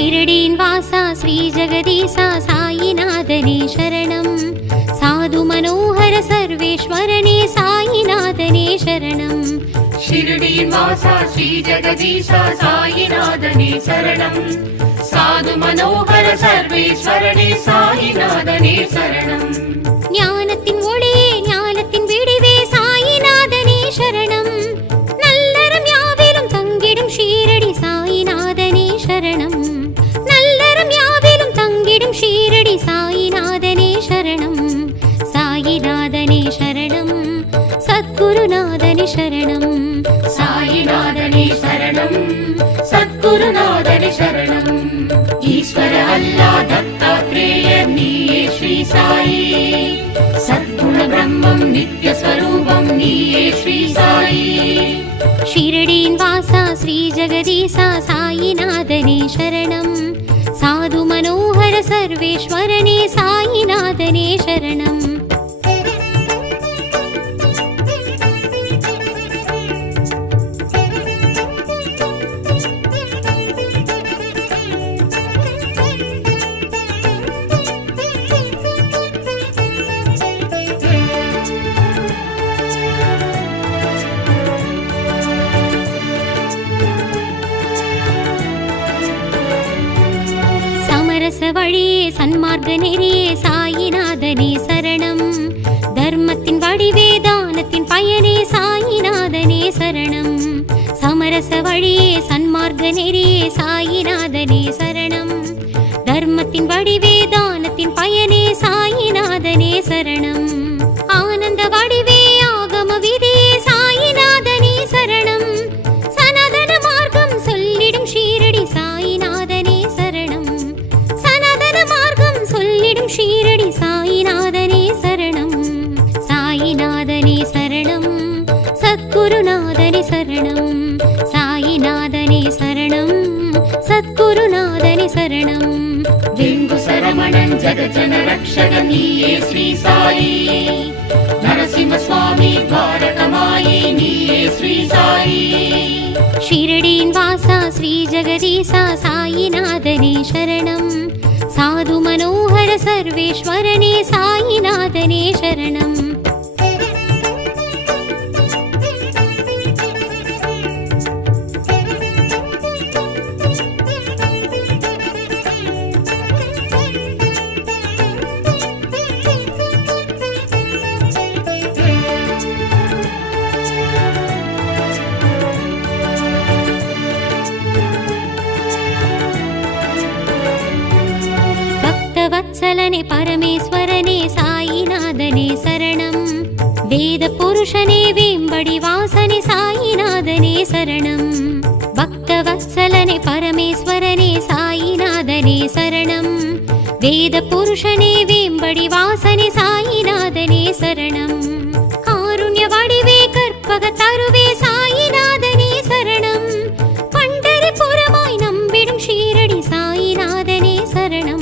शिरडीन् वासा श्री जगदीशा साईनाथने शरणं साधु मनोहर सर्वेश्वरने साईनाथने शरणं शिरडीन् वासा श्री जगदीशा साईनाथने शरणं साधु मनोहर सर्वेश्वरने साईनाथने शरणं ஞானத்தின் ஒளியே ஞானத்தின் விடிவே சாயிநாதனே சரணம் நல்லறம் யாவிலும் தங்கிடும் ஷீரடி சாயிநாதனே சரணம் நல்லறம் யாவிலும் தங்கிடும் ஷீரடி சாயிநாதனே சரணம் சாயிநாதனே சரணம் சத்குருநாதனே சரணம் साईनाथने शरणं सद्गुरुनाथने शरणं ईश्वर अल्लाह दत्तात्रेय नीये श्री साई सद्गुण ब्रह्मं नित्य स्वरूपं नीये श्री साई शिरडीन् वासा श्री जगदीशा साईनाथने शरणं साधु मनोहर सर्वेश्वरने साईनाथने शरणं வழியே சன்மார்க்க நெறியே சாயிநாதனே சரணம் தர்மத்தின் வடிவே தானத்தின் பயனே சாயிநாதனே சரணம் சமரச வழியே சன்மார்க்க நெறியே சாயிநாதனே சரணம் தர்மத்தின் வடிவே தானத்தின் பயனே சாயிநாதனே சரணம் ஆனந்த வடிவே ஆகம விதியே சாயிநாதனே சரணம் சனாதன மார்க்கம் சொல்லிடும் ஷீரடி சாயிநாதனே சரணம் சொல்லிடும் ஷீரடி சாயிநாதனே சரணம் சாயிநாதனே சரணம் சத்குருநாதனே சரணம் சாயிநாதனே சரணம் சத்குருநாதனே சரணம் வெங்கு சரமணன் ஜகஜன ரக்ஷக நீயே ஸ்ரீ சாயி நரசிம்ம சுவாமி துவாரகமாயி நீயே ஸ்ரீ சாயி ஷிரடீன் வாசா ஸ்ரீ ஜகதீசா சாயிநாதனே சரணம் साधु मनोहर सर्वेश्वरने साईनाथने शरणं वत्सलने परमेश्वरने साईनाथने शरणं वेद पुरुषने वेंबडी वासने साईनाथने शरणं भक्तवत्सलने परमेश्वरने साईनाथने शरणं वेद पुरुषने वेंबडी वासने साईनाथने शरणं कारुण्य वडिवे कर्पग तरुवे साईनाथने शरणं पंडरिपुरमाय नंबिडुम ஷீரடி साईनाथने शरणं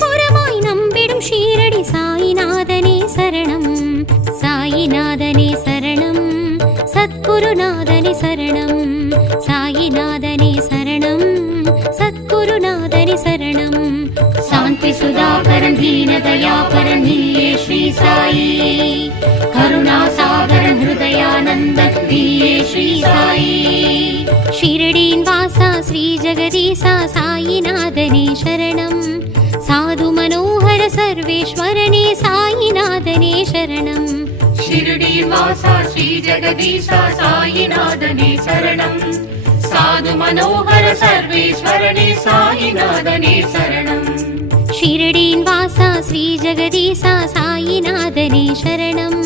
புறமாய் நம்பிடும் ஷீரடி சாயிநாதனே சரணம் சாயிநாதனே சரணம் சத்குருநாதனே சரணம் சாயிநாதனே சரணம் சத்குருநாதனே சரணம் சாந்தி சுதாகரன் தீன தயாபரன் நீயே ஸ்ரீ சாயி கருணா சாகரன் ஹிருதயானந்தன் நீயே ஸ்ரீ சாயி ஷிரடீன் வாசா ஸ்ரீ ஜகதீசா சாயிநாதனே சரணம் साधु मनोहर सर्वेश्वरने साईनाथने शरणं शिरडीन् वासा श्री जगदीशा साईनाथने शरणं साधु मनोहर सर्वेश्वरने साईनाथने शरणं शिरडीन् वासा श्री जगदीशा साईनाथने शरणं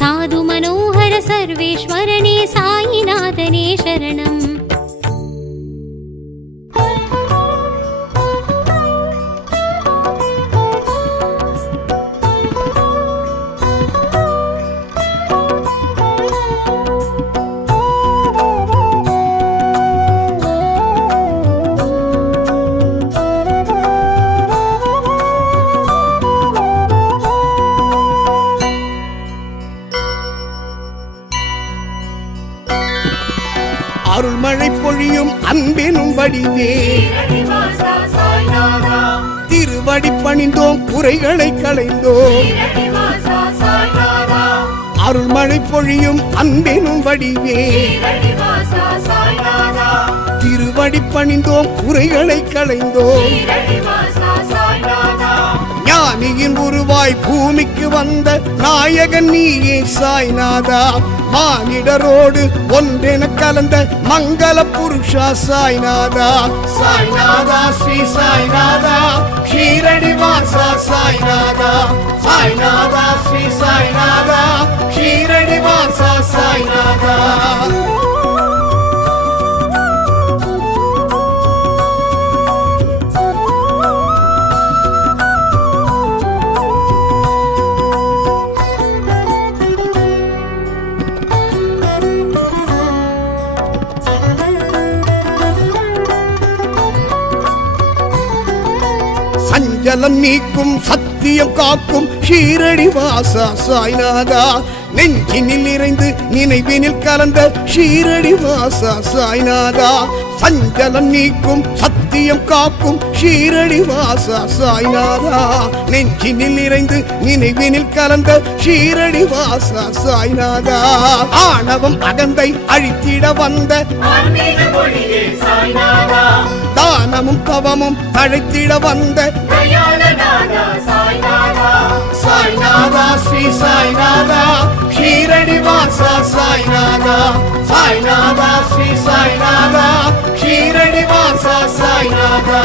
साधु मनोहर सर्वेश्वरने साईनाथने शरणं அருள்மழை பொழியும் அன்பெனும் வடிவே ஷீரடிவாசா சாய்நாதா திருவடி பணிந்தோம் குறைகளை களைந்தோம் ஷீரடிவாசா சாய்நாதா அருள்மழை பொழியும் அன்பெனும் வடிவே ஷீரடிவாசா சாய்நாதா திருவடி பணிந்தோம் குறைகளை களைந்தோம் ஷீரடிவாசா சாய்நாதா ஞானியின் உருவாய் பூமிக்கு வந்த நாயகன் நீயே சாய்நாதா மானிடரோடு ஒன்றென கலந்த மங்கள புருஷா சாய்நாதா சாய்நாதா ஸ்ரீ சாய்நாதா ஷீரடி வாசா சாய்நாதா சாய்நாதா ஸ்ரீ சாய்நாதா ஷீரடி வாசா சாய்நாதா சஞ்சலம் நீக்கும் சத்தியம் காக்கும் ஷீரடி வாசா சாய்நாதா நெஞ்சினில் நிறைந்து நினைவினில் கலந்த ஷீரடி வாசா சாய்நாதா சஞ்சலம் நீக்கும் சத்தியம் காக்கும் ஷீரடி வாசா சாய்நாதா நெஞ்சினில் நிறைந்து நினைவினில் கலந்த ஷீரடி வாசா சாய்நாதா ஆணவம் அகந்தை அழித்திட வந்த ஆன்மீக மொழியே சாய்நாதா தானமும் தவமும் தழைத்திட வந்த தயாளநாதா சாய்நாதா சாய்நாதா ஸ்ரீ சாய்நாதா ஷீரடி வாசா சாய்நாதா சாய்நாதா ஸ்ரீ சாய்நாதா ஷீரடி வாசா சாய்நாதா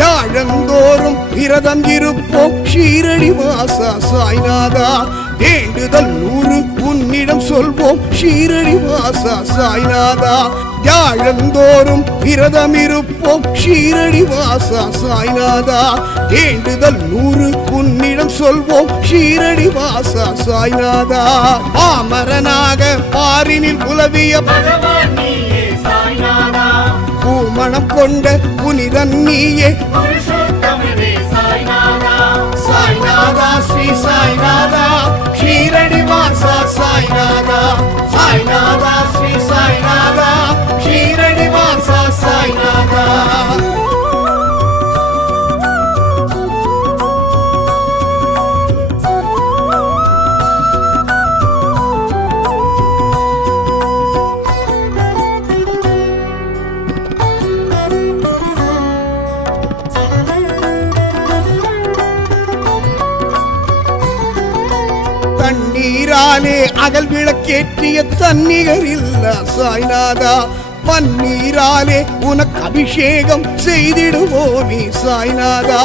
யாழந்தோறும் விரதம் இருப்போம் ஷீரடி வாசா சாய்நாதா வேண்டுதல் 100 உன்னிடம் சொல்வோம் ஷீரடி வாசா சாய்நாதா யாழந்தோறும் விரதம் இருப்போம் ஷீரடி வாசா சாய்நாதா வேண்டுதல் 100 உன்னிடம் சொல்வோம் ஷீரடி வாசா சாய்நாதா பாமரனாக பாரினில் உலவிய பகவான் நீயே சாய்நாதா பூமணம் கொண்ட புனிதன் நீயே புருஷோத்தமனே சாய்நாதா சாய்நாதா ஸ்ரீ சாய்நாதா ஷீரடி வாசா சாய்நாதா சாய்நாதா ஸ்ரீ சாய்நாதா ஷீரடி வாசா சாய்நாதா தண்ணீராலே அகல் விளக்கேற்றிய தன்னிகர் இல்ல சாய்நாதா பன்னீராலே உனக்கு அபிஷேகம் செய்திடுவோமே சாய்நாதா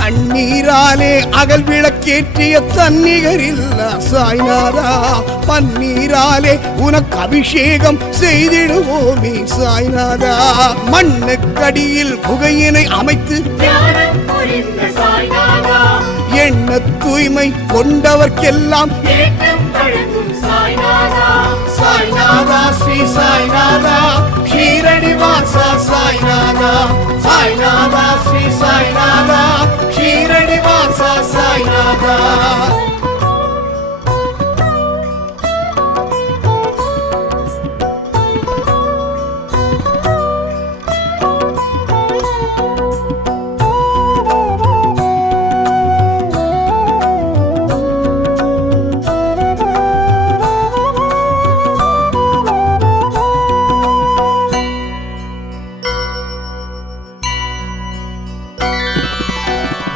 தண்ணீராலே அகல் விளக்கேற்றிய தன்னிகர் இல்ல சாய்நாதா பன்னீராலே உனக்கு அபிஷேகம் செய்திடுவோமே சாய்நாதா மண்ணுக்கடியில் குகையினை அமைத்து தியானம் புரிந்த சாய்நாதா எண்ண தூய்மை கொண்டவர்க்கெல்லாம் ஏற்றம் வழங்கும் சாய்நாதா சாய்நாதா ஸ்ரீ சாய்நாதா ஷீரடி வாசா சாய்நாதா சாய்நாதா ஸ்ரீ சாய்நாதா ஷீரடி வாசா சாய்நாதா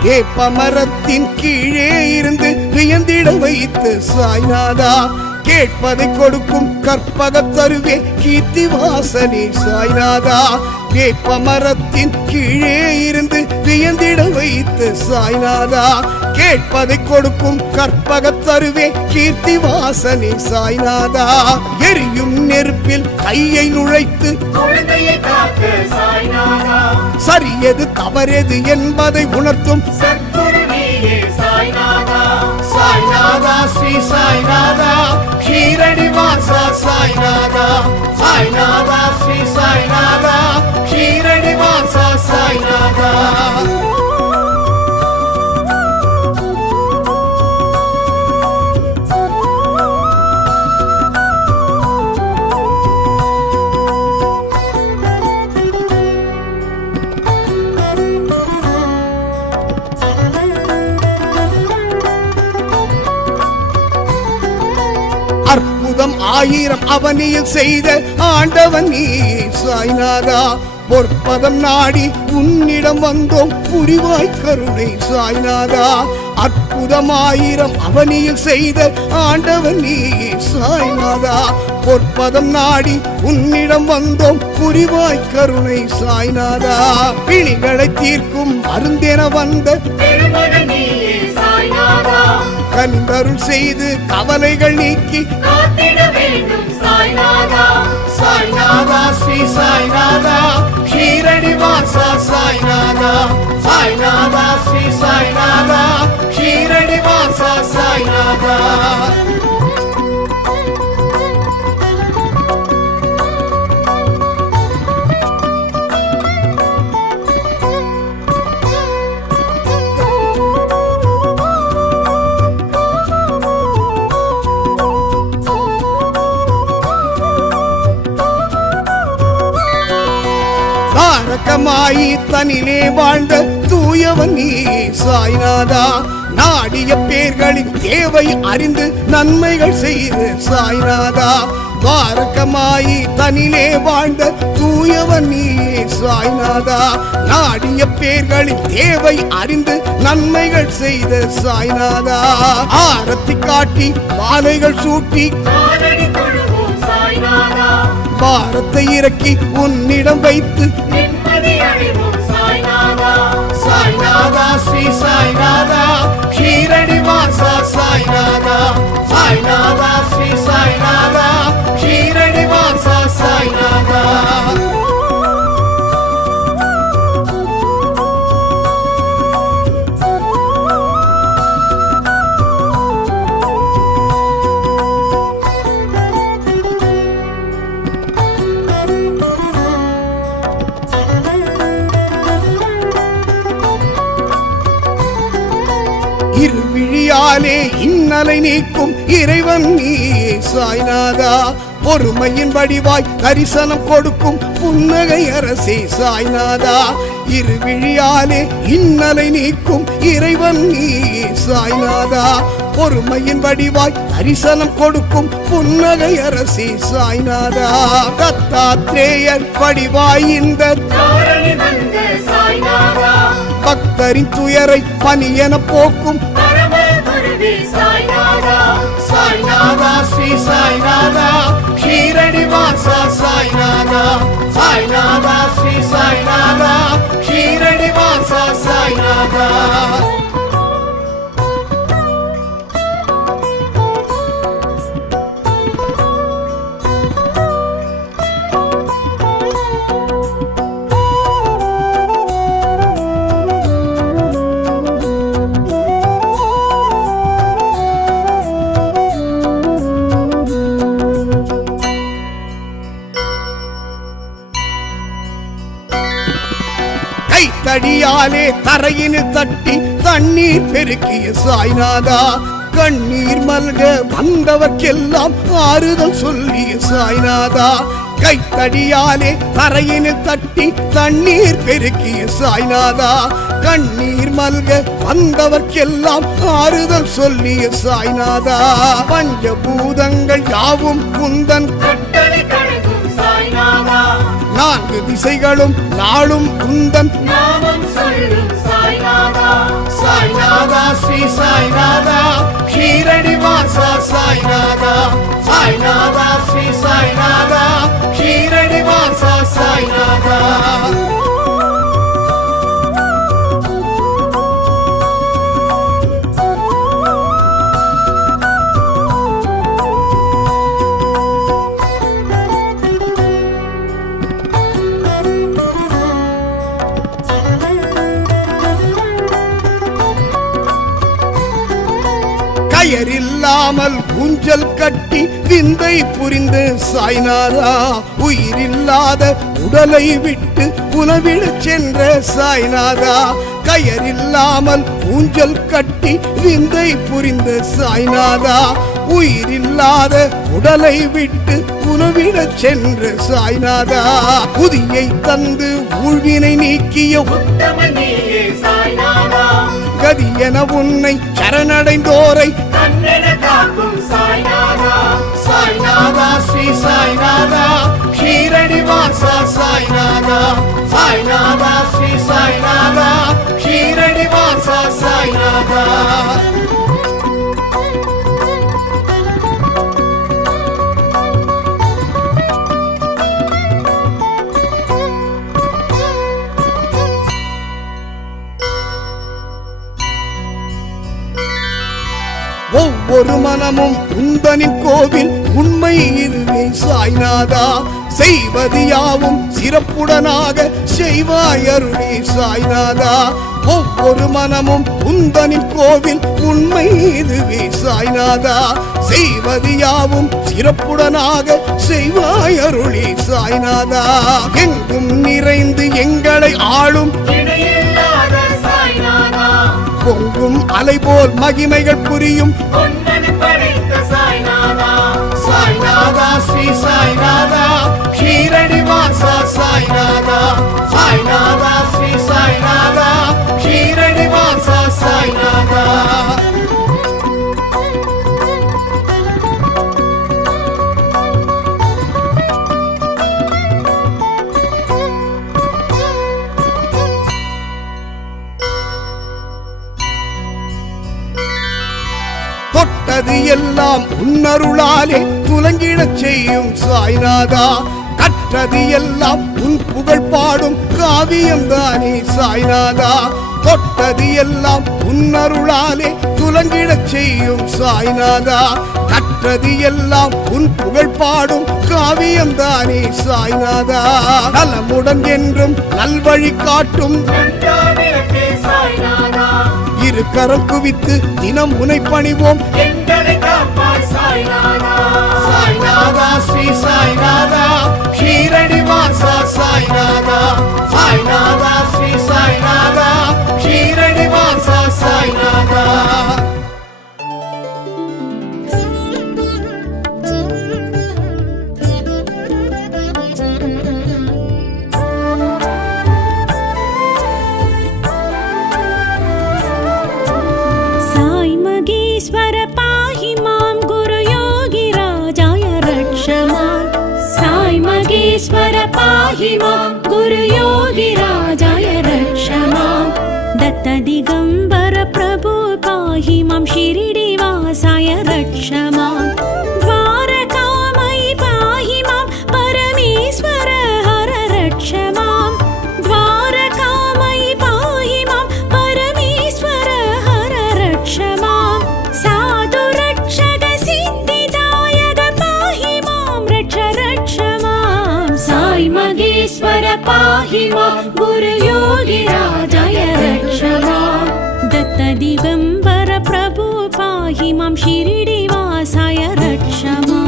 வேப்பமரத்தின் கீழே இருந்து வியந்திட வைத்து சாய்நாதா கேட்பதை கொடுக்கும் கற்பக தருவே கீர்த்தி வாசனே சாய்நாதா வேப்பமரத்தின் கீழே இருந்து வியந்திட வைத்து சாய்நாதா கேட்பதை கொடுக்கும் கற்பக தருவே கீர்த்தி வாசனே சாய்நாதா எரியும் நெருப்பில் கையை நுழைத்து குழந்தையை காக்க சாய்நாதா சரியது தவறெது என்பதை உணர்த்தும் சத்குரு நீயே சாய்நாதா சாய்நாதா சாய்நாதா ஸ்ரீ சாய்நாதா ஷீரடி வாசா சாய்நாதா அற்புதம் ஆயிரம் அவனியில் செய்த ஆண்டவன் நீ சாய்நாதா பொற்பதம் நாடி உன்னிடம் வந்தோம் புரிவாய் கருணை சாய்நாதா அற்புதம் ஆயிரம் அவனியில் செய்த ஆண்டவன் நீ சாய்நாதா பொற்பதம் நாடி உன்னிடம் வந்தோம் புரிவாய் கருணை சாய்நாதா பிணிகளை தீர்க்கும் மருந்தென வந்த திருமகன் நீயே சாய்நாதா கனிந்தருள் செய்து கவலைகள் நீக்கி காத்திட வேண்டும் சாய்நாதா சாய்நாதா ஸ்ரீ சாய்நாதா ஷீரடி வாசா சாய்நாதா சாய்நாதா ஸ்ரீ சாய்நாதா ஷீரடி வாசா சாய்நாதா தாரகமாயி தனிலே வாழ்ந்த தூயவன் நீ சாய்நாதா நாடிய பேர்களின் தேவை அறிந்து நன்மைகள் செய்து சாய்நாதா தாரகமாயி தனிலே வாழ்ந்த தூயவன் நீ சாய்நாதா நாடிய பேர்களின் தேவை அறிந்து நன்மைகள் செய்த சாய்நாதா ஆரத்தி காட்டி மாலைகள் சூட்டி காலடி தொழுவோம் சாய்நாதா பாரத்தை இறக்கி உன்னிடம் வைத்து நிம்மதி அடைவோம் சாய்நாதா சாய்நாதா ஸ்ரீ சாய்நாதா ஷீரடி வாசா சாய்நாதா சாய்நாதா ஸ்ரீ சாய்நாதா ஷீரடி வாசா சாய்நாதா இருவிழியாலே இன்னலை நீக்கும் இறைவன் நீ சாய்நாதா பொறுமையின் வடிவாய் தரிசனம் கொடுக்கும் புன்னகை அரசே சாய்நாதா இருவிழியாலே இன்னலை நீக்கும் இறைவன் நீ சாய்நாதா பொறுமையின் வடிவாய் தரிசனம் கொடுக்கும் புன்னகை அரசே சாய்நாதா தத்தாத்ரேயர் வடிவாய் இந்த தாரணி வந்த சாய்நாதா பக்தரின் துயரை பனியென போக்கும் பரம குருவே சாய்நாதா சாய்நாதா ஸ்ரீ சாய்நாதா ஷீரடி வாசா சாய்நாதா சாய்நாதா ஸ்ரீ சாய்நாதா ஷீரடி வாசா சாய்நாதா கைத்தடியாலே தரையினில் தட்டி தண்ணீர் பெருக்கிய சாய்நாதா கண்ணீர் மல்க வந்தவர்க்கெல்லாம் ஆறுதல் சொல்லிய சாய்நாதா கைத்தடியாலே தரையினில் தட்டி தண்ணீர் பெருக்கிய சாய்நாதா கண்ணீர் மல்க வந்தவர்க்கெல்லாம் ஆறுதல் சொல்லிய சாய்நாதா பஞ்சபூதங்கள் யாவும் குந்தன் கட்டளை கணக்கும் சாய்நாதா நான்கு திசைகளும் நாளும் குந்தன் நாமம் சொல்லும் சாய்நாதா சாய்நாதா ஸ்ரீ சாய்நாதா ஷீரடி வாசா சாய்நாதா சாய்நாதா ஸ்ரீ சாய்நாதா ஷீரடி வாசா சாய்நாதா கயரில்லாமல் ஊஞ்சல் கட்டி விந்தை புரிந்து சாய்நாதா உயிரில்லாத உடலை விட்டு உணவிடச் சென்ற சாய்நாதா கயரில்லாமல் ஊஞ்சல் கட்டி விந்தை புரிந்த சாய்நாதா உயிரில்லாத உடலை விட்டு உணவிடச் சென்ற சாய்நாதா புதியை தந்து ஊழ்வினை நீக்கிய உத்தமனியே சாய்நாதா கதி என உன்னை சரணடைந்தோரை கண்ணென காக்கும் சாய்நாதா சாய்நாதா ஸ்ரீ சாய்நாதா ஷீரடி வாசா சாய்நாதா சாய்நாதா ஸ்ரீ சாய்நாதா ஷீரடி வாசா சாய்நாதா ஒவ்வொரு மனமும் உந்தனின் கோவில் உண்மை இதுவே சாய்நாதா செய்வது யாவும் சிறப்புடனாக செய்வாய் அருளே சாய்நாதா ஒவ்வொரு மனமும் உந்தனின் கோவில் உண்மை இதுவே சாய்நாதா செய்வது யாவும் சிறப்புடனாக செய்வாய் அருளே சாய்நாதா எங்கும் நிறைந்து எங்களை ஆளும் இணையில்லாத சாய்நாதா பொங்கும் அலை போல் மகிமைகள் புரியும் பொன்னனை படைத்த சாய்நாதா சாய்நாதா ஸ்ரீ சாய்நாதா ஷீரடி வாசா சாய்நாதா சாய்நாதா ஸ்ரீ சாய்நாதா ஷீரடி வாசா சாய்நாதா தொட்டது எல்லாம் உன்னருளாலே துலங்கிடச் செய்யும் சாய்நாதா கற்றது எல்லாம் உன் புகழ் பாடும் காவியம் தானே சாய்நாதா தொட்டது எல்லாம் உன்னருளாலே துலங்கிடச் செய்யும் சாய்நாதா கற்றது எல்லாம் உன் புகழ் பாடும் காவியம் தானே சாய்நாதா நலமுடன் என்றும் நல்வழி காட்டும் நன்றாவிளக்கே சாய்நாதா இரு கரம் குவித்து தினம் உனை பணிவோம் எங்களை காப்பாய் சாய்நாதா சாய்நாதா ஸ்ரீ சாய்நாதா ஷீரடி வாசா சாய்நாதா சாய்நாதா ஸ்ரீ சாய்நாதா ஷீரடி வாசா சாய்நாதா साई मगेश्वर पाहि मां गुरुयोगी राजाय रक्ष मां साई मगेश्वर पाहि मां गुरुयोगी राजाय रक्ष मां दत्त दिगंबर प्रभु पाहि मां शिरिडी वासाय रक्ष मां द्वारकामयि पाहि मां परमेश्वर हर रक्ष मां द्वारकामयि पाहि मां परमेश्वर हर रक्ष मां साधु रक्षक सिद्धिदायक पाहि मां रक्ष मां साई मगेश्वर पाहि मां गुरुयोगी राजाय रक्ष मां दत्त दिगंबर प्रभु पाहि मां शिरिडी वासाय रक्ष मां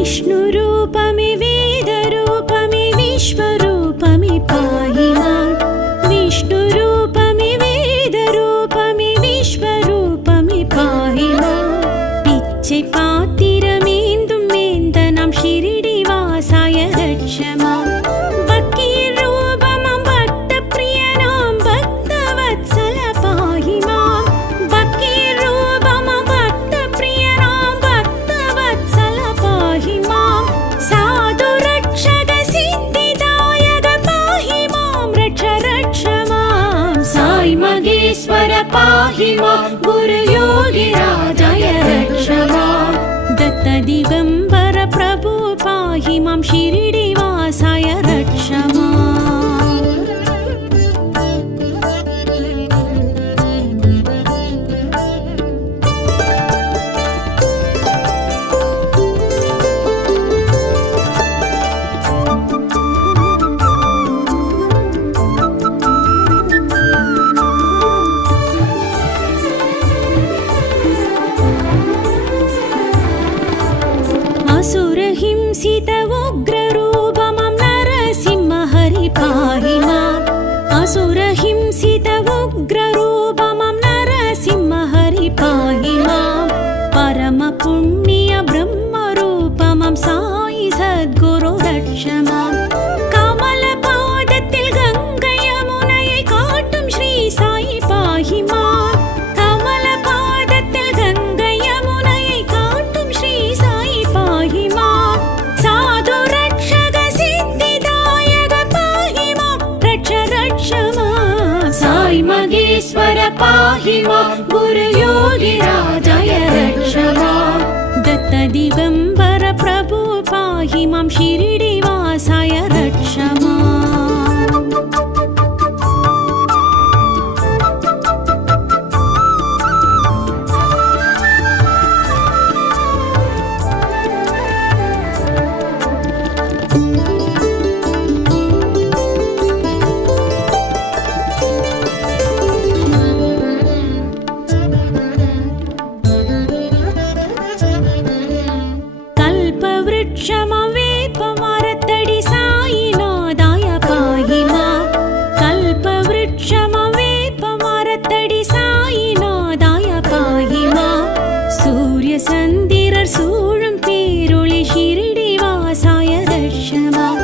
विष्णुरूपमि वेदरूपमि विश्वरूपमि पाहि मां विष्णुरूपमि वेदरूपमि विश्वरूपमि पाहि मां पिच्चै पात्तिरमेन्दुं वेन्दनां शिरिडी वासाय रक्ष मां भक्तिरूपमां भक्तप्रियनां भक्तवत्सल पाहि मां भक्तिरूपमां भक्तप्रियनां भक्तवत्सल पाहि मां साधु रक्षक सिद्धिदायक पाहि मां रक्ष मां साई मगेश्वर पाहि मां गुरुयोगी राजाय रक्ष मां दत्त दिगम्बर प्रभु पाहि मां शिरिडिवासाय रक्ष माम्। असुरहिंसित उग्ररूपमं नरसिंह हरि पाहि माम्। असुरहिंसित उग्ररूपमं नरसिंह हरि पाहि माम्। परमपुण्य ब्रह्मरूपमं साई सद्गुरु रक्ष माम्। कमलपादत्तिल गंगै यमुनयै काट्टुम श्री साई पाहि माम्। कमलपादत्तिल गंगै यमुनयै काट्टुम श्री साई पाहि माम्। साधु रक्षक सिद्धिदायक पाहि माम्। रक्ष रक्ष माम्। साई मगेश्वर पाहि माम्। गुरु योगी राजाय रक्ष माम्। दत्त दिगम्बर प्रभु पाहि मां शिरिडिवासाय रक्ष माम्। कल्पवृक्षमं वेपमरतडि साईनाथाय पाहि माम्। कल्पवृक्षमं वेपमरतडि साईनाथाय पाहि माम्। सूर्यसन्दिरर् सूழும் பேரொளி शिरिडिवासाय रक्ष माम्।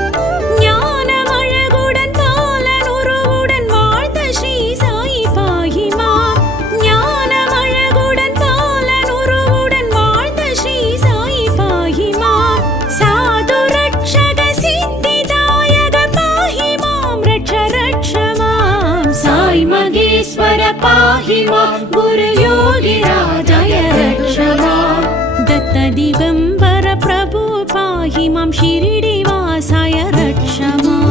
ஞானமழகுடன் பாலனுருவுடன் வாழ்ந்த ஸ்ரீ சாயி பாஹி மாம்। ஞானமழகுடன் பாலனுருவுடன் வாழ்ந்த ஸ்ரீ சாயி பாஹி மாம்। சாது ரக்ஷக சித்திதாயக பாஹி மாம்। ரக்ஷ ரக்ஷ மாம்। சாய் மகேஸ்வர பாஹி மாம்। குரு யோகி ராஜாய ரக்ஷ மாம்। दत्त दिगम्बर प्रभु पाहि मां शिरिडिवासाय रक्ष माम्।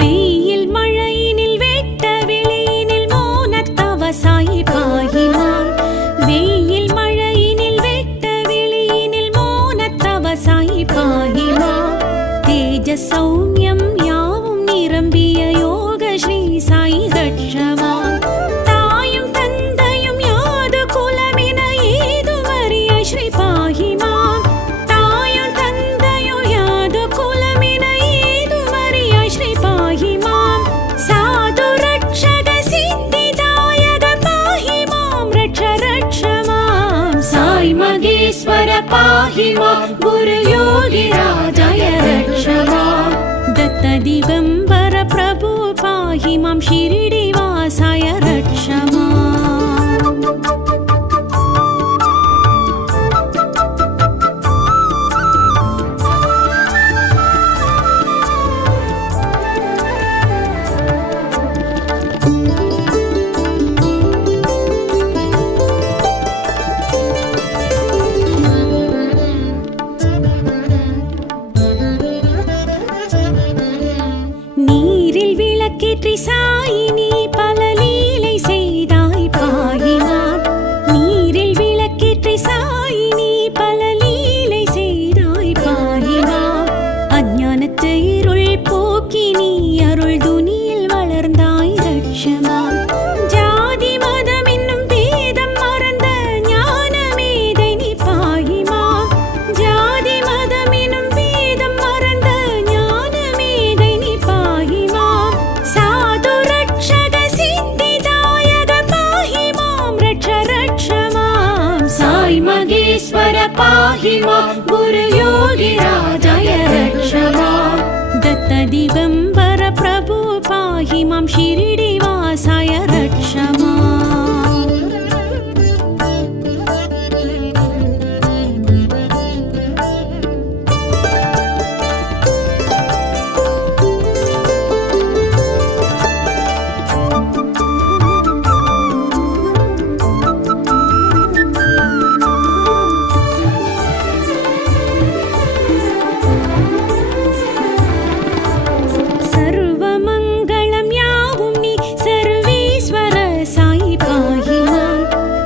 வெயில் மழையினில் வெட்ட வெளியினில் மோனத்தவ சாயி பாஹி மாம்। வெயில் மழையினில் வெட்ட வெளியினில் மோனத்தவ சாயி பாஹி மாம்। தேஜ சௌமியம் யாவும் நிரம்பிய யோக ஸ்ரீ சாயி ரக்ஷ மாம்। தாயும் தந்தையும் யாது குலமின ஏதுமறிய ஸ்ரீ பாஹி மாம்। தாயும் தந்தையும் யாது குலமின ஏதுமறிய ஸ்ரீ பாஹி மாம்। சாது ரக்ஷக சித்திதாயக பாஹி மாம்। ரக்ஷ ரக்ஷ மாம்। சாய் மகேஸ்வர பாஹி மாம்। குரு யோகி ராஜாய ரக்ஷ மாம்। दत्त दिगम्बर प्रभु पाहि मां शिरिडिवासाय रक्ष माम्। நீரில் விளக்கேற்றி சாயி நீ பல லீலை செய்தாய் பாஹி மாம்। நீரில் விளக்கேற்றி சாயி நீ பல லீலை செய்தாய் பாஹி மாம்। அஞ்ஞானத்து இருள் போக்கி நீ அருள் துனியில் வளர்ந்தாய் ரக்ஷ மாம்। ஜாதி மதம் என்னும் பேதம் மறந்த ஞான மேதை நீ பாஹி மாம்। ஜாதி மதம் என்னும் பேதம் மறந்த ஞான மேதை நீ பாஹி மாம்। சாது ரக்ஷக சித்திதாயக பாஹி மாம்। ரக்ஷ ரக்ஷ மாம்। சாய் மகேஸ்வர பாஹி மாம்। குரு யோகி ராஜாய ரக்ஷ மாம்। दत्त दिगम्बर प्रभु पाहि मां शिरिडिवासाय रक्ष माम्। सर्वमङ्गलं यावुं नि सर्वेश्वर साई पाहि माम्।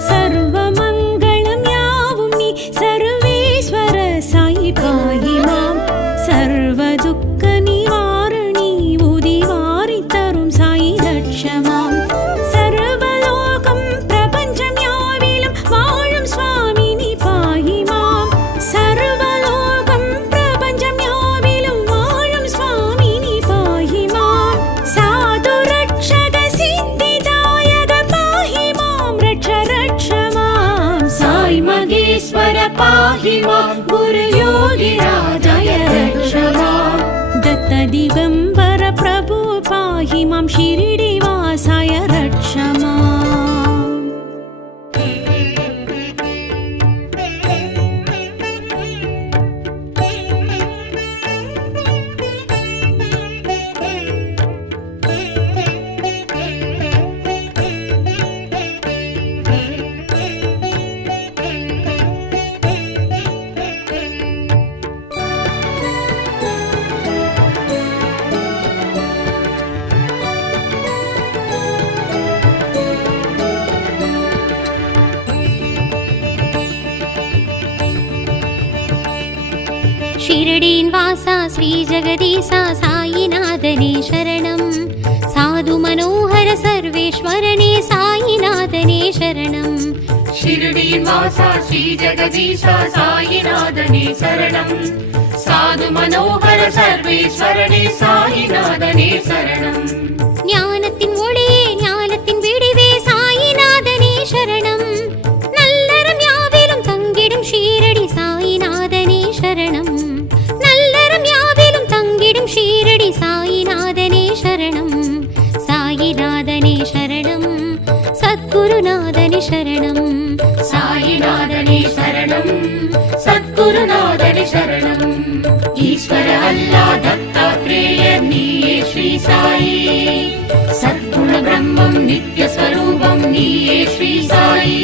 सर्वमङ्गलं यावुं नि सर्वेश्वर साई पाहि माम्। सर्वदुःखनिवारणि उदिवारि तरुं साई रक्ष माम्। सर्वलोकं प्रपञ्चं याविलं वाழும் स्वामिनि पाहि माम्। सर्वलोकं प्रपञ्चं याविलं वाழும் स्वामिनि पाहि माम्। साधु रक्षक सिद्धिदायक पाहि मां रक्ष रक्ष माम्। साई मगेश्वर पाहि मां गुरु योगिराजय रक्ष माम्। दत्त दिगम्बर प्रभु पाहि मां शिरिडिवासाय रक्ष माम्। शिरडीन् वासा श्रीजगदीशा साईनाथने शरणं। साधु मनोहर सर्वेश्वरने साईनाथने शरणं। शिरडीवासा श्रीजगदीशा साईनाथने शरणं। साधु मनोहर सर्वेश्वरने साईनाथने शरणं। ஞானத்தின் ஒளியே ஞானத்தின் விடிவே சாயிநாதனே சரணம். நல்லறம் யாவிலும் தங்கிடும் ஷீரடி சாயிநாதனே சரணம். நல்லறம் யாவிலும் தங்கிடும் ஷீரடி சாயிநாதனே சரணம். சாயிநாதனே சரணம். சத்குருநாதனே சரணம். साईनाथने शरणं सद्गुरुनाथने शरणं। ईश्वर अल्ला दत्तात्रेय नीये श्री साई। सद्गुण ब्रह्मं नित्य स्वरूपं नीये श्री साई।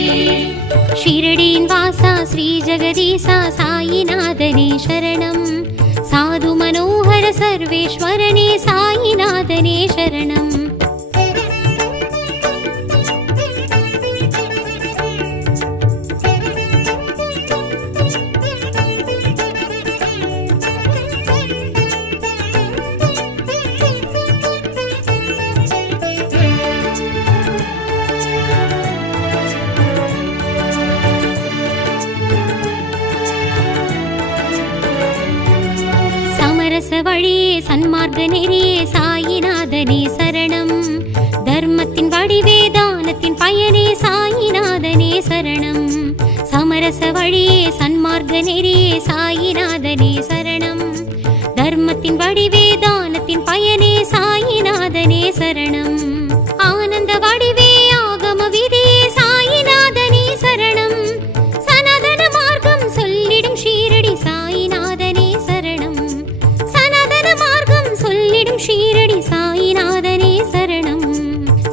शिरडीन् वासा श्रीजगदीशा साईनाथने शरणं। साधु मनोहर सर्वेश्वरने साईनाथने शरणं. समरस वழியே சன்மார்க்க நெறியே சாயிநாதனே சரணம். தர்மத்தின் வடிவே தானத்தின் பயனே சாயிநாதனே சரணம். சமரச வழியே சன்மார்க்க நெறியே சாயிநாதனே சரணம். தர்மத்தின் வடிவே தானத்தின் பயனே சாயிநாதனே சரணம். ஆனந்த வடிவே ஆகம விதியே சாயிநாதனே சரணம். சனாதன மார்க்கம் சொல்லிடும் ஷீரடி சாயிநாதனே சரணம். சனாதன மார்க்கம் சொல்லிடும் ஷீரடி சாயிநாதனே சரணம்.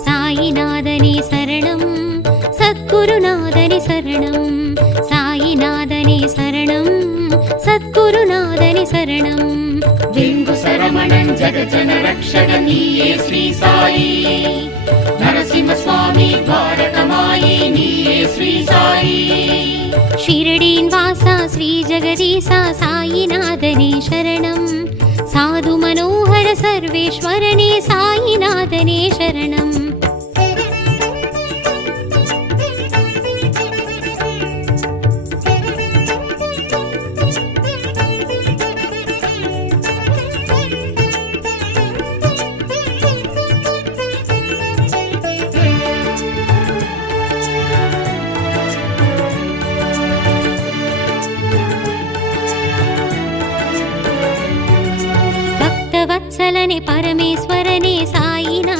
சாயிநாதனே சரணம். சத்குருநாதனே சரணம். சாயிநாதனே சரணம். சத்குருநாதனே சரணம். वेङ्गुसरमणं जगजन रक्षक नीये श्री साई। नरसिंह स्वामी द्वारकमायी नीये श्री साई। शिरडीन् वासा श्रीजगदीशा साईनाथने शरणं. साधु मनोहर सर्वेश्वरने साईनाथने शरणं. वत्सलने परमेश्वरने साईनाथने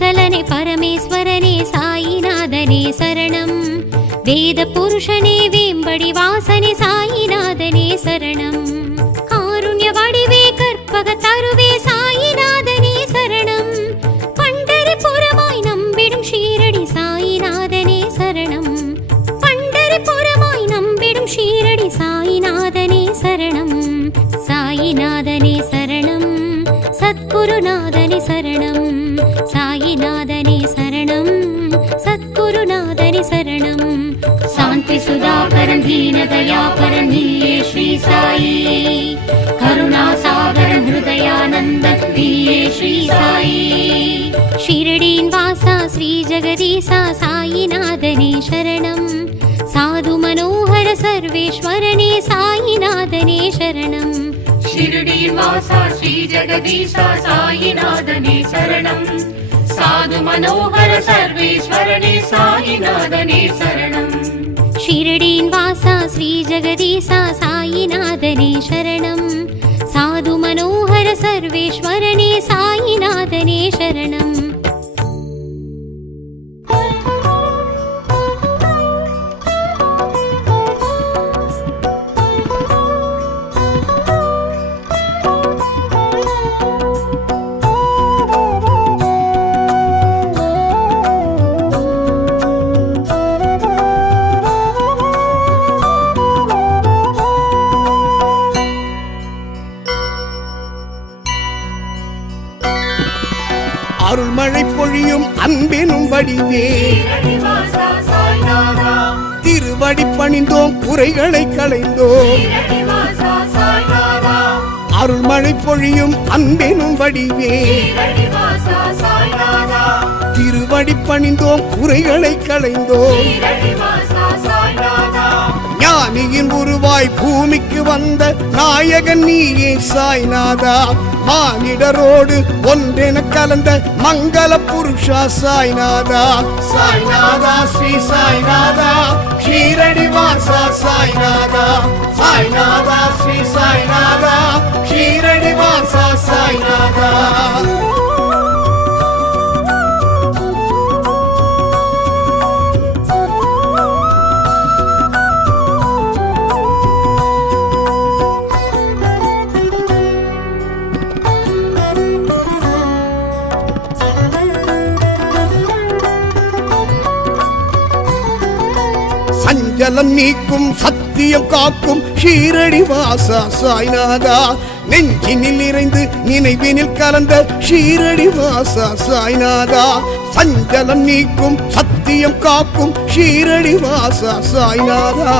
வத்சலனே பரமேஸ்வரனே சாயிநாதனே சரணம் வேத புருஷனே வேம்படி வாசனே சாயிநாதனே சரணம் காருண்ய வடிவே கற்பக தருவே சாயிநாதனே சரணம் பண்டரிபுரமாய் நம்பிடும் ஷீரடி சாயிநாதனே சரணம் பண்டரிபுரமாய் நம்பிடும் ஷீரடி சாயிநாதனே சரணம் சாயிநாதனே சரணம் சத்குருநாதனே சரணம் சாயிநாதனே சரணம் சத்குருநாதனே சரணம் சாந்தி சுதாகரன் தீனதயாபரன் நீயே ஸ்ரீ சாயி கருணாசாகரன் ஹிருதயானந்தன் நீயே ஸ்ரீ சாயி ஷிரடீன் வாசா ஸ்ரீ ஜெகதீசா சாயிநாதனே சரணம் சாது மனோஹர சர்வேஸ்வரனே சாயிநாதனே சரணம் ஷிரடீர் வாசா ஸ்ரீ ஜெகதீசா சாயிநாதனே சரணம் சாது மனோகர சர்வேஸ்வரனே சாயிநாதனே சரணம் ஷிரடீன் வாசா ஸ்ரீ ஜெகதீசா சாயிநாதனே சரணம் சாது மனோஹர சர்வேஸ்வரனே சாயிநாதனே சரணம் அருள்மழை பொழியும் அன்பினும் வடிவே ஸ்ரீரடிவாசா சாய்நாதா திருவடி பணிந்தோம் குறைகளை களைந்தோம் ஸ்ரீரடிவாசா சாய்நாதா அருள்மழை பொழியும் அன்பினும் வடிவே ஸ்ரீரடிவாசா சாய்நாதா திருவடி பணிந்தோம் குறைகளை களைந்தோம் ஸ்ரீரடிவாசா சாய்நாதா ஞானியின் உருவாய் பூமிக்கு வந்த நாயகன் நீயே சாய்நாதா மானிடரோடு ஒன்றென கலந்த மங்கள புருஷா சாய்நாதா சாய்நாதா ஸ்ரீ சாய்நாதா ஷீரடி வாசா சாய்நாதா சாய்நாதா ஸ்ரீ சாய்நாதா ஷீரடி வாசா சாய்நாதா சஞ்சலம் நீக்கும் சத்தியம் காக்கும் ஷீரடி வாசா சாய்நாதா நெஞ்சினில் நிறைந்து நினைவினில் கலந்த ஷீரடி வாசா சாய்நாதா சஞ்சலம் நீக்கும் சத்தியம் காக்கும் ஷீரடி வாசா சாய்நாதா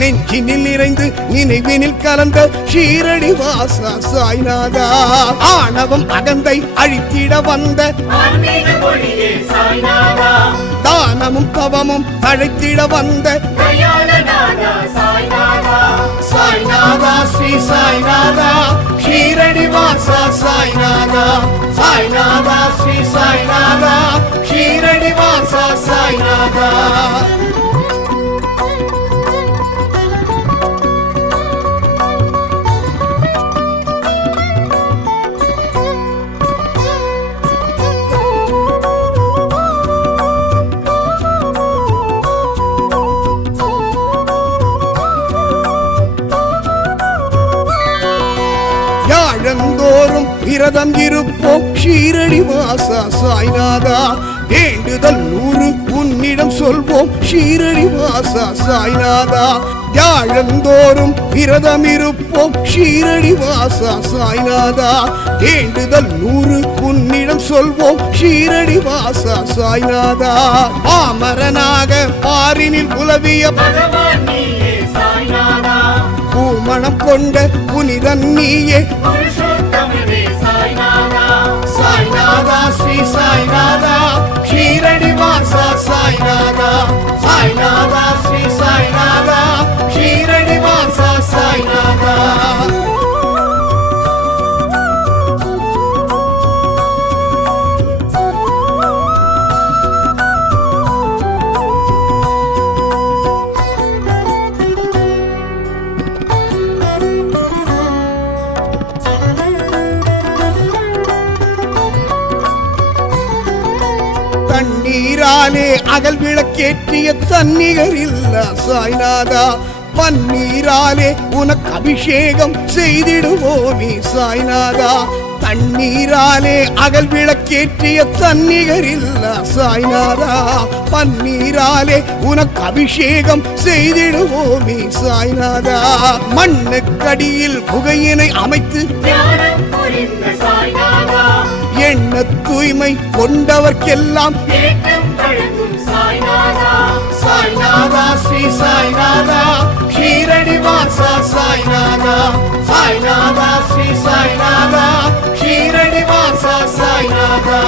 நெஞ்சினில் நிறைந்து நினைவினில் கலந்த ஷீரடி வாசா சாய்நாதா ஆணவம் அகந்தை அழித்திட வந்த ஆன்மீக மொழியே சாய்நாதா தானமும் தவமும் தழைத்திட வந்த தயாளநாதா சாய்நாதா சாய்நாதா ஸ்ரீ சாய்நாதா ஷீரடி வாசா சாய்நாதா சாய்நாதா ஸ்ரீ சாய்நாதா ஷீரடி வாசா சாய்நாதா யாழந்தோறும் விரதம் இருப்போம் ஷீரடி வாசா சாய்நாதா வேண்டுதல் 100 உன்னிடம் சொல்வோம் ஷீரடி வாசா சாய்நாதா யாழந்தோறும் விரதம் இருப்போம் ஷீரடி வாசா சாய்நாதா வேண்டுதல் 100 உன்னிடம் சொல்வோம் ஷீரடி வாசா சாய்நாதா பாமரனாக பாரினில் உலவிய பகவான் நீயே சாய்நாதா பூமணம் கொண்ட புனிதன் நீயே புருஷோத்தமனே சாய்நாதா சாய்நாதா ஸ்ரீ சாய்நாதா ஷீரடி வாசா சாய்நாதா சாய்நாதா ஸ்ரீ சாய்நாதா ஷீரடி வாசா சாய்நாதா அகல் விளக்கேற்றிய தன்னிகர் இல்ல சாய்நாதா பன்னீராலே உனக்கு அபிஷேகம் செய்திடுவோமே சாய்நாதா தண்ணீராலே அகல் விளக்கேற்றிய தன்னிகர் இல்ல சாய்நாதா பன்னீராலே உனக்கு அபிஷேகம் செய்திடுவோமே சாய்நாதா மண்ணுக்கடியில் குகையினை அமைத்து தியானம் புரிந்த சாய்நாதா எண்ண தூய்மை கொண்டவர்க்கெல்லாம் ஏற்றம் வழங்கும் சாய்நாதா சாய்நாதா ஸ்ரீ சாய்நாதா ஷீரடி வாசா சாய்நாதா சாய்நாதா ஸ்ரீ சாய்நாதா ஷீரடி வாசா சாய்நாதா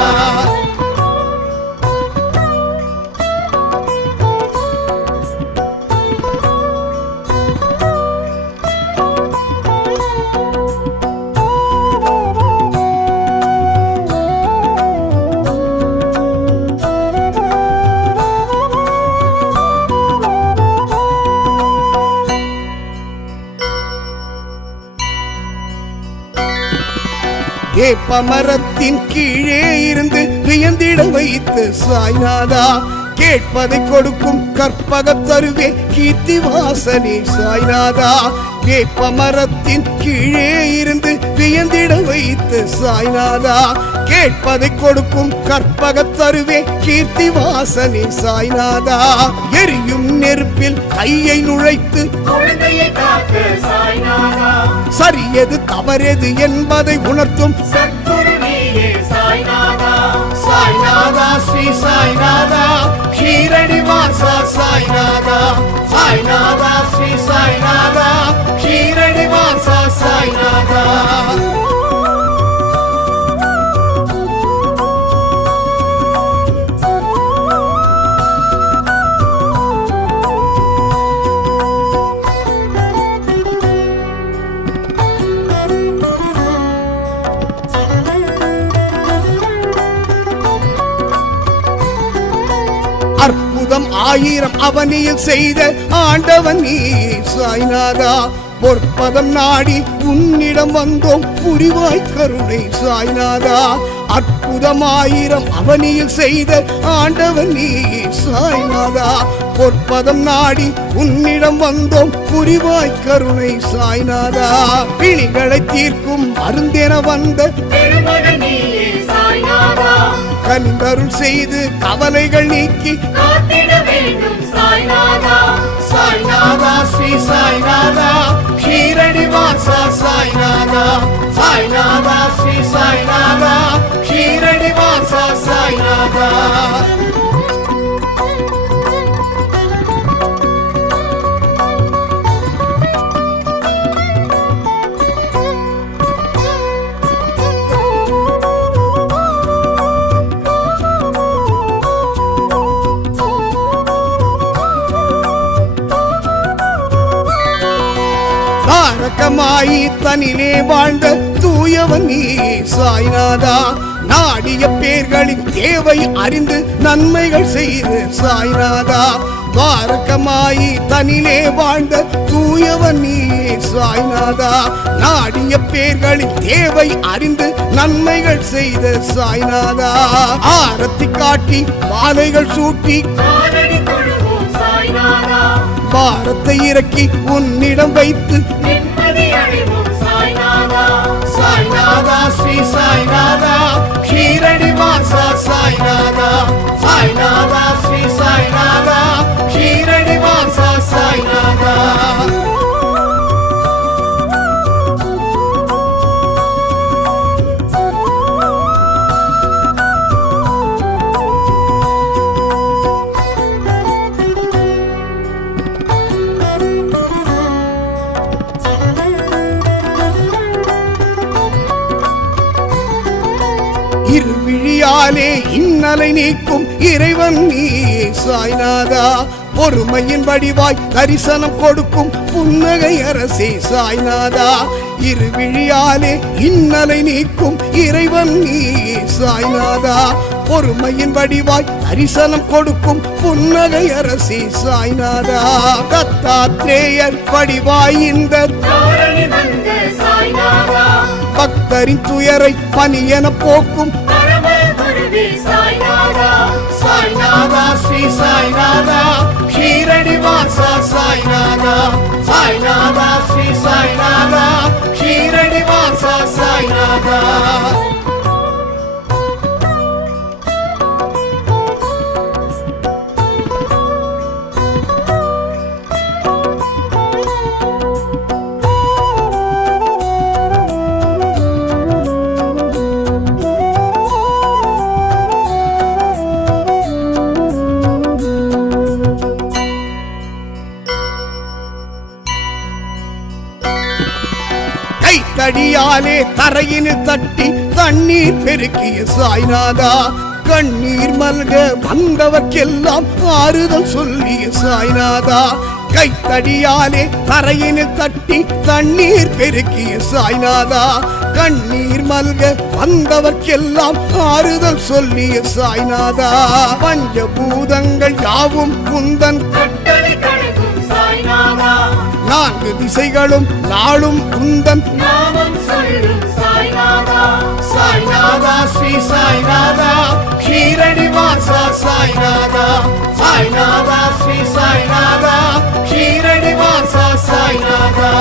வேப்பமரத்தின் கீழே இருந்து வியந்திட வைத்து சாய்நாதா கேட்பதை கொடுக்கும் கற்பகத் தருவே கீர்த்தி வாசனே சாய்நாதா வேப்பமரத்தின் கீழே இருந்து வியந்திட வைத்து சாய்நாதா கேட்பதை கொடுக்கும் கற்பகத் தருவே கீர்த்தி வாசனே சாய்நாதா எரியும் நெருப்பில் கையை நுழைத்து குழந்தையை காக்க சாய்நாதா சரியது தவறெது என்பதை உணர்த்தும் சத்குரு நீயே சாய்நாதா சாய்நாதா ஸ்ரீ சாய்நாதா ஷீரடி வாசா சாய்நாதா சாய்நாதா ஸ்ரீ சாய்நாதா ஷீரடி வாசா சாய்நாதா அற்புதம் ஆயிரம் அவனியில் செய்த ஆண்டவன் நீ சாய்நாதா பொற்பதம் நாடி உன்னிடம் வந்தோம் புரிவாய் கருணை சாய்நாதா அற்புதம் ஆயிரம் அவனியில் செய்த ஆண்டவன் நீ சாய்நாதா பொற்பதம் நாடி உன்னிடம் வந்தோம் புரிவாய் கருணை சாய்நாதா பிணிகளை தீர்க்கும் மருந்தென வந்த பெருமகன் நீயே சாய்நாதா கனிந்தருள் செய்து கவலைகள் நீக்கி காத்திட வேண்டும் சாய்நாதா சாய்நாதா ஸ்ரீ சாய்நாதா ஷீரடி வாசா சாய்நாதா சாய்நாதா ஸ்ரீ சாய்நாதா ஷீரடி வாசா சாய்நாதா தாரகமாயி தனிலே வாழ்ந்த தூயவன் நீ சாய்நாதா நாடிய பேர்களின் தேவை அறிந்து நன்மைகள் செய்து சாய்நாதா தாரகமாயி தனிலே வாழ்ந்த தூயவன் நீ சாய்நாதா நாடிய பேர்களின் தேவை அறிந்து நன்மைகள் செய்த சாய்நாதா ஆரத்தி காட்டி மாலைகள் சூட்டி காலடி தொழுவோம் சாய்நாதா பாரத்தை இறக்கி உன்னிடம் வைத்து நிம்மதி அடைவோம் சாய்நாதா சாய்நாதா ஸ்ரீ சாய்நாதா ஷீரடி வாசா சாய்நாதா சாய்நாதா ஸ்ரீ சாய்நாதா ஷீரடி வாசா சாய்நாதா இருவிழியாலே இன்னலை நீக்கும் இறைவன் நீ சாய்நாதா பொறுமையின் வடிவாய் தரிசனம் கொடுக்கும் புன்னகை அரசே சாய்நாதா இருவிழியாலே இன்னலை நீக்கும் இறைவன் நீ சாய்நாதா பொறுமையின் வடிவாய் தரிசனம் கொடுக்கும் புன்னகை அரசே சாய்நாதா தத்தாத்ரேயர் வடிவாய் இந்த தாரணி வந்த சாய்நாதா பக்தரின் துயரை பனியென போக்கும் பரம குருவே சாய்நாதா சாய்நாதா ஸ்ரீ சாய்நாதா ஷீரடி வாசா சாய்நாதா சாய்நாதா ஸ்ரீ சாய்நாதா ஷீரடி வாசா சாய்நாதா கைத்தடியாலே தரையினில் தட்டி தண்ணீர் பெருக்கிய சாய்நாதா கண்ணீர் மல்க வந்தவர்க்கெல்லாம் ஆறுதல் சொல்லிய சாய்நாதா கைத்தடியாலே தரையினில் தட்டி தண்ணீர் பெருக்கிய சாய்நாதா கண்ணீர் மல்க வந்தவர்க்கெல்லாம் ஆறுதல் சொல்லிய சாய்நாதா பஞ்சபூதங்கள் யாவும் குந்தன் கட்டளை கடக்கும் சாய்நாதா நான்கு திசைகளும் நாளும் குந்தன் நாமம் சொல்லும் சாய்நாதா சாய்நாதா ஸ்ரீ சாய்நாதா ஷீரடி வாசா சாய்நாதா சாய்நாதா ஸ்ரீ சாய்நாதா ஷீரடி வாசா சாய்நாதா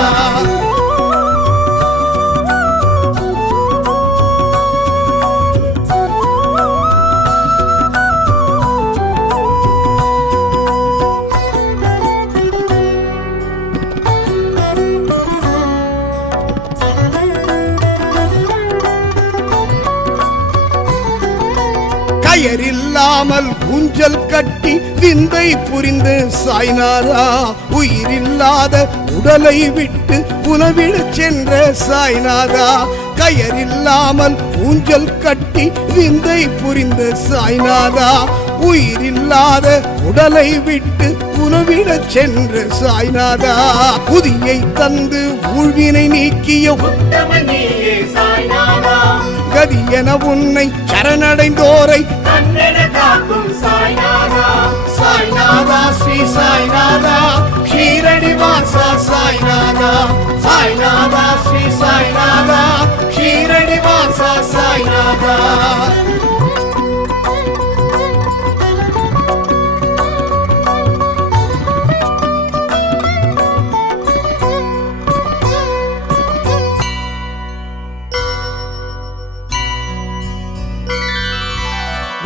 கயரில்லாமல் ஊஞ்சல் கட்டி விந்தை புரிந்து சாய்நாதா உயிரில்லாத உடலை விட்டு உணவிடச் சென்ற சாய்நாதா கயரில்லாமல் ஊஞ்சல் கட்டி விந்தை புரிந்த சாய்நாதா உயிரில்லாத உடலை விட்டு உணவிடச் சென்ற சாய்நாதா புதியை தந்து ஊழ்வினை நீக்கிய உத்தமன் நீயே சாய்நாதா கதி என உன்னை சரணடைந்தோரை கண்ணென காக்கும் சாய்நாதா சாய்நாதா ஸ்ரீ சாய்நாதா ஷீரடி வாசா சாய்நாதா சாய்நாதா ஸ்ரீ சாய்நாதா ஷீரடி வாசா சாய்நாதா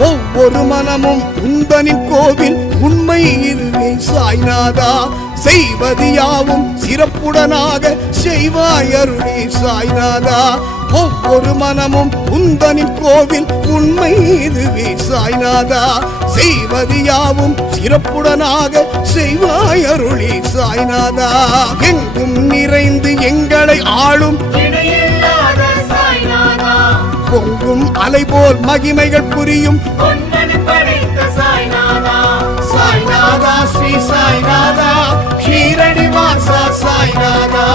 ஒவ்வொரு மனமும் உந்தனின் கோவில் உண்மை இதுவே சாய்நாதா செய்வது யாவும் சிறப்புடனாக செய்வாய் அருளே சாய்நாதா ஒவ்வொரு மனமும் உந்தனின் கோவில் உண்மை இதுவே சாய்நாதா செய்வது யாவும் சிறப்புடனாக செய்வாய் அருளே சாய்நாதா எங்கும் நிறைந்து எங்களை ஆளும் இணையில்லாத சாய்நாதா பொங்கும் அலை போல் மகிமைகள் புரியும் பொன்னன் படைத்த சாய்நாதா சாய்நாதா ஸ்ரீ சாய்நாதா ஷீரடி வாசா சாய்நாதா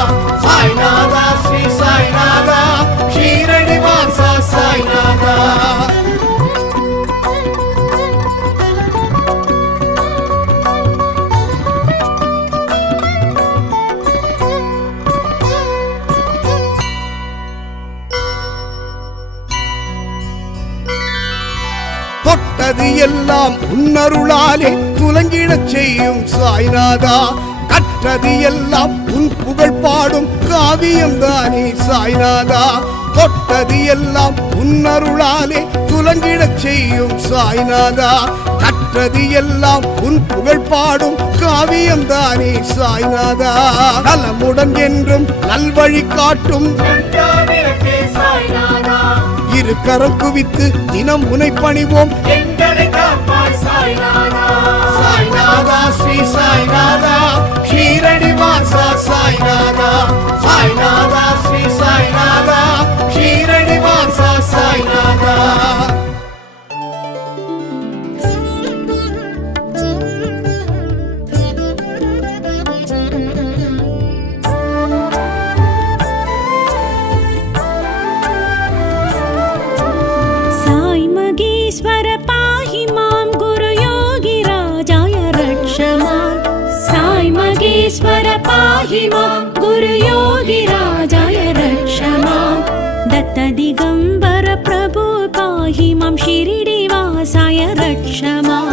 சாய்நாதா ஸ்ரீ சாய்நாதா ஷீரடி வாசா சாய்நாதா தொட்டது எல்லாம் உன்னருளாலே துலங்கிடச் செய்யும் சாய்நாதா கற்றது எல்லாம் உன் புகழ் பாடும் காவியம் தானே சாய்நாதா தொட்டது எல்லாம் உன்னருளாலே துலங்கிடச் செய்யும் சாய்நாதா கற்றது எல்லாம் உன் புகழ் பாடும் காவியம் தானே சாய்நாதா நலமுடன் என்றும் நல்வழி காட்டும் நன்றாவிளக்கே சாய்நாதா இரு கரம் குவித்து தினம் உனை பணிவோம் எங்களை காப்பாய் சாய்நாதா சாய்நாதா ஸ்ரீ சாய்நாதா ஷீரடி வாசா சாய்நாதா சாய்நாதா ஸ்ரீ சாய்நாதா ஷீரடி வாசா சாய்நாதா साई मगेश्वर पाहि मां गुरु योगी राजाय रक्ष मां साई मगेश्वर पाहि मां गुरु योगी राजाय रक्ष मां दत्त दिगंबर प्रभु पाहि मां शिरडी वासाय रक्ष मां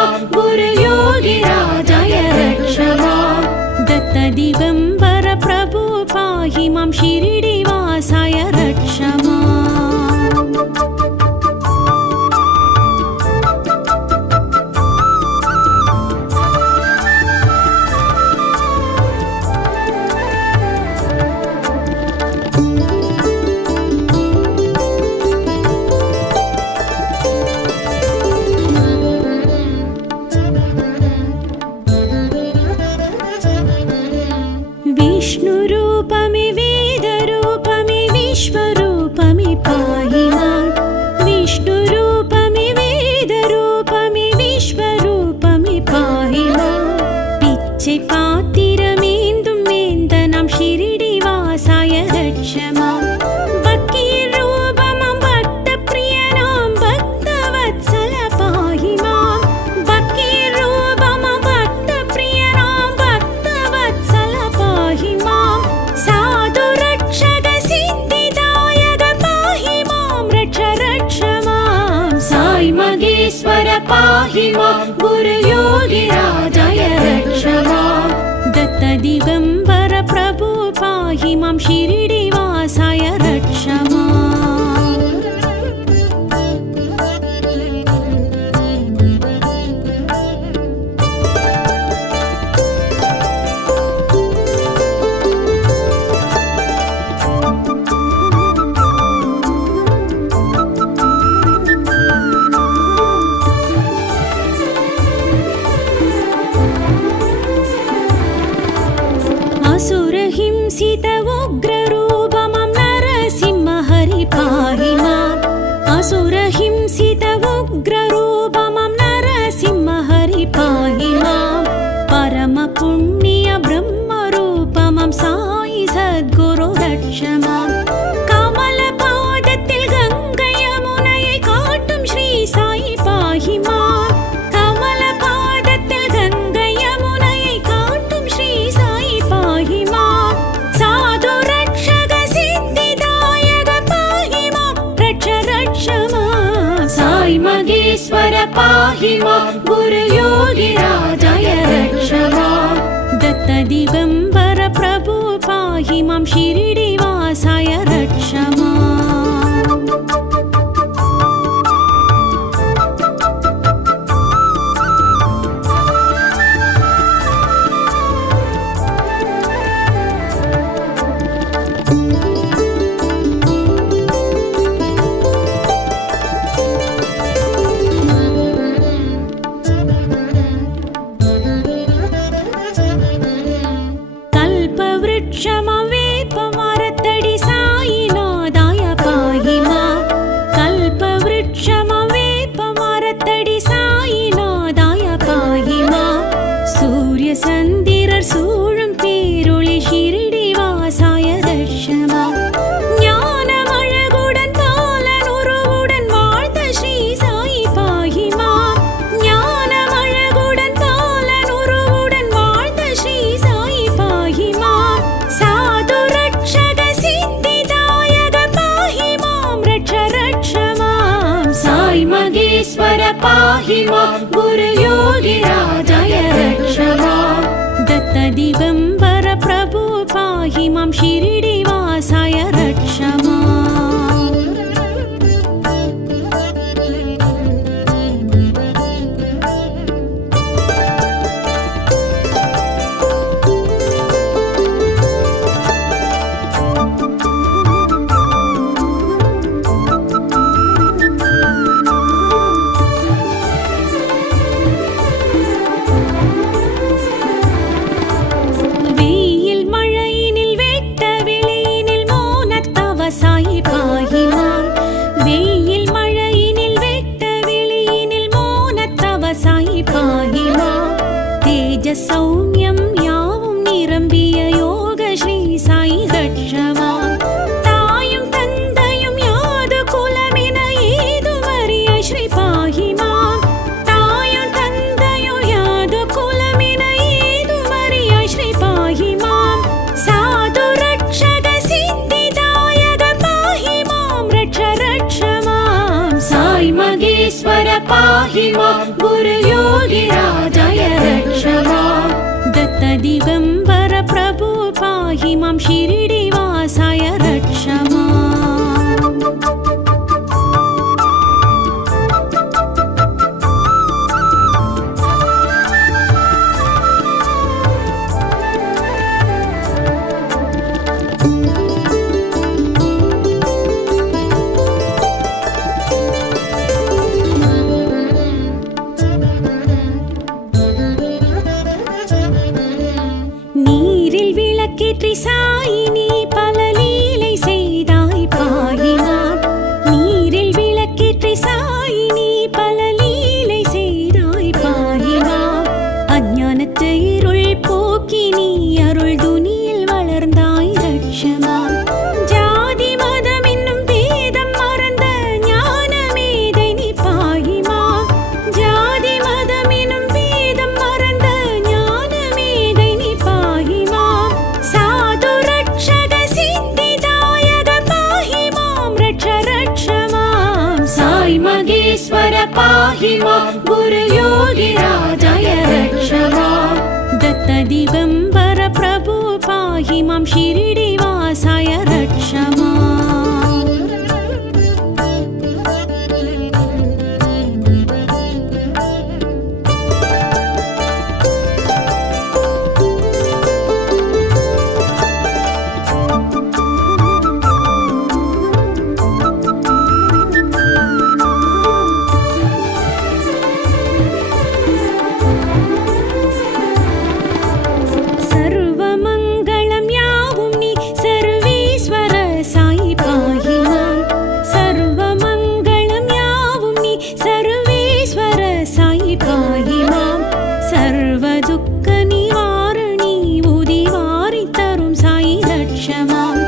मां गुरुयोगिराजाय रक्ष मां दत्तदिगम्बर प्रभु पाहि मां शिरिडिवासाय रक्ष मां विष्णुरूपमि वेदरूपमि विश्वरूपमि पाहि मां विष्णुरूपमि वेदरूपमि विश्वरूपमि पाहि मां पिच्चै पात्तिरमेन्दुं वेन्दनां शिरिडिवासाय रक्ष मां भक्तिरूपमां भक्तप्रियनां भक्तवत्सल पाहि मां भक्तिरूपमां भक्तप्रियनां भक्तवत्सल पाहि मां साधु रक्षक सिद्धिदायक पाहि मां रक्ष मां साई मगेश्वर पाहि मां गुरुयोगिराजाय रक्ष मां दत्तदिगम्बर प्रभु पाहि मां शिरिडिवासाय रक्ष मां असुरहिंसित उग्ररूपमं नरसिंहहरि पाहि मां असुरहिंसित उग्ररूपमं नरसिंहहरि पाहि मां परमपुण्य ब्रह्मरूपमं साई सद्गुरु रक्ष मां कमलपादत्तिल गंगै यमुनयै काट्टुम श्री साई पाहि मां कमलपादत्तिल गंगै यमुनयै काट्टुम श्री साई पाहि मां साधु रक्षक सिद्धिदायक पाहि मां रक्ष मां साई मगेश्वर पाहि मां गुरुयोगिराजाय रक्ष मां दत्तदिगम्बर प्रभु पाहि मां शिरिडिवासाय रक्ष मां कल्पवृक्षमं वेपमरत्तडि साईनाथाय पाहि मां कल्पवृक्षमं वेपमरत्तडि साईनाथाय पाहि मां सूर्यसन्दिरर् सूழும் பேரொளி शिरिडिवासाय रक्ष मां ஞானமழகுடன் பாலனுருவுடன் வாழ்ந்த ஸ்ரீ சாயி பாஹி மாं ஞானமழகுடன் பாலனுருவுடன் வாழ்ந்த ஸ்ரீ சாயி பாஹி மாं சாது ரக்ஷக சித்திதாயக பாஹி மாம் ரக்ஷ மாம் சாய் மகேஸ்வர பாஹி மாம் गुरुयोगिराजाय रक्ष मां दत्तदिगम्बर प्रभु पाहि मां शिरिडिवासाय रक्ष मां வெயில் மழையினில் வெட்ட வெளியினில் மோனத்தவ சாயி பாஹி மாம் வெயில் மழையினில் வெட்ட வெளியினில் மோனத்தவ சாயி பாஹி மாம் தேஜ சௌமியம் யாவும் நிரம்பிய யோக ஸ்ரீ சாயி ரக்ஷ மாம் தாயும் தந்தையும் யாது குலமின ஏதுமறிய ஸ்ரீ பாஹி மாம் தாயும் தந்தையும் யாது குலமின ஏதுமறிய ஸ்ரீ பாஹி மாம் சாது ரக்ஷக சித்திதாயக பாஹி மாம் ரக்ஷ மாம் சாய் மகேஸ்வர பாஹி மாம் गुरुयोगी दिगम्बर प्रभु पाहि मां शिरडिवासाय रक्ष माम्। நீரில் விளக்கேற்றி சாயினி பல லீலை செய்தாய் பாயினார். நீரில் விளக்கேற்றி சாயினி பல லீலை செய்தாய் பாயினார். அஞ்ஞானத்து இருள் போக்கி நீ அருள் துனியில் வளர்ந்தாய் ரட்சமா. ஜாதி மதம் என்னும் பேதம் மறந்த ஞான மேதை நீ பாயிமா. ஜாதி மதம் என்னும் பேதம் மறந்த ஞான மேதை நீ பாயிமா. சாது ரட்சக சித்திதாயக பாஹி மாம் ரட்ச ரட்ச மாம். சாய் மகேஸ்வர பாஹி மாம் குரு யோகி ராஜாய ரட்ச மாம். दत्त दिगम्बर प्रभु पाहि मां शिरडिवासाय रक्ष माम्। सर्वमङ्गलं यावुं नि सर्वेश्वर साई पाहि माम्। सर्वमङ्गलं यावुं नि सर्वेश्वर साई पाहि माम्। सर्वदुःख निवारणि उदिवारि तरुं साई रक्ष माम्।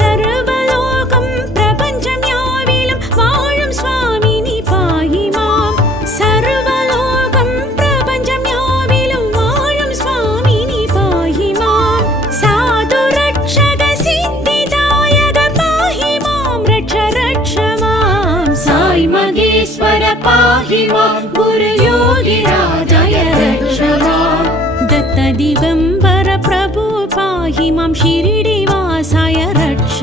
सर्वलोकं प्रपञ्चं याविलं वाழும் स्वामी नि पाहि माम्। सर्वलोकं प्रपञ्चं याविलं वाழும் स्वामी नि पाहि माम्। साधु रक्षक सिद्धिदायक पाहि मां रक्ष रक्ष माम्। साई मगेश्वर पाहि मां गुरु योगी राजाय रक्ष माम्। दत्त दिगम्बर प्रभु पाहि मां शिरडिवासाय रक्ष